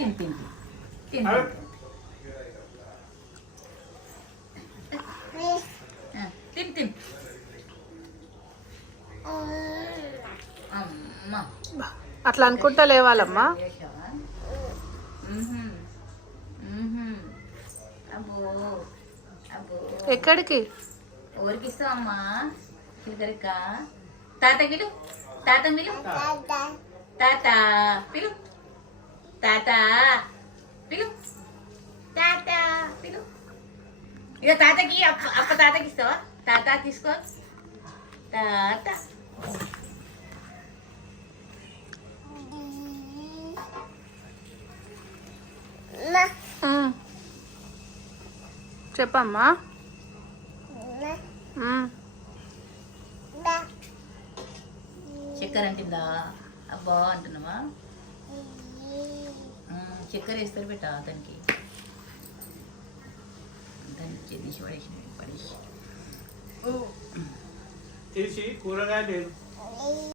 తిన్ తిన్ తిన్ తిన్ తిన్ అమ్మా అట్లా అనుకుంటా లేవాలమ్మా. అబ్బో అబ్బో ఎక్కడికి? ఎవరికి ఇస్తావు అమ్మా? ఇద్దరిక తాత పిలు, తాత పిలు, తాత పిలు, తాత పిలు, తాత పిలు. ఇక తాతకి అప్ప తాతకి ఇస్తావా? తాత తీసుకో, తాత. చెప్పమ్మా. చక్కెర అంటుందా? అబ్బా అంటున్నావా? చక్కెర వేస్తారు బెట్ట అతనికి. దాన్ని తీసి పడేసి తీసి కూరగాయలు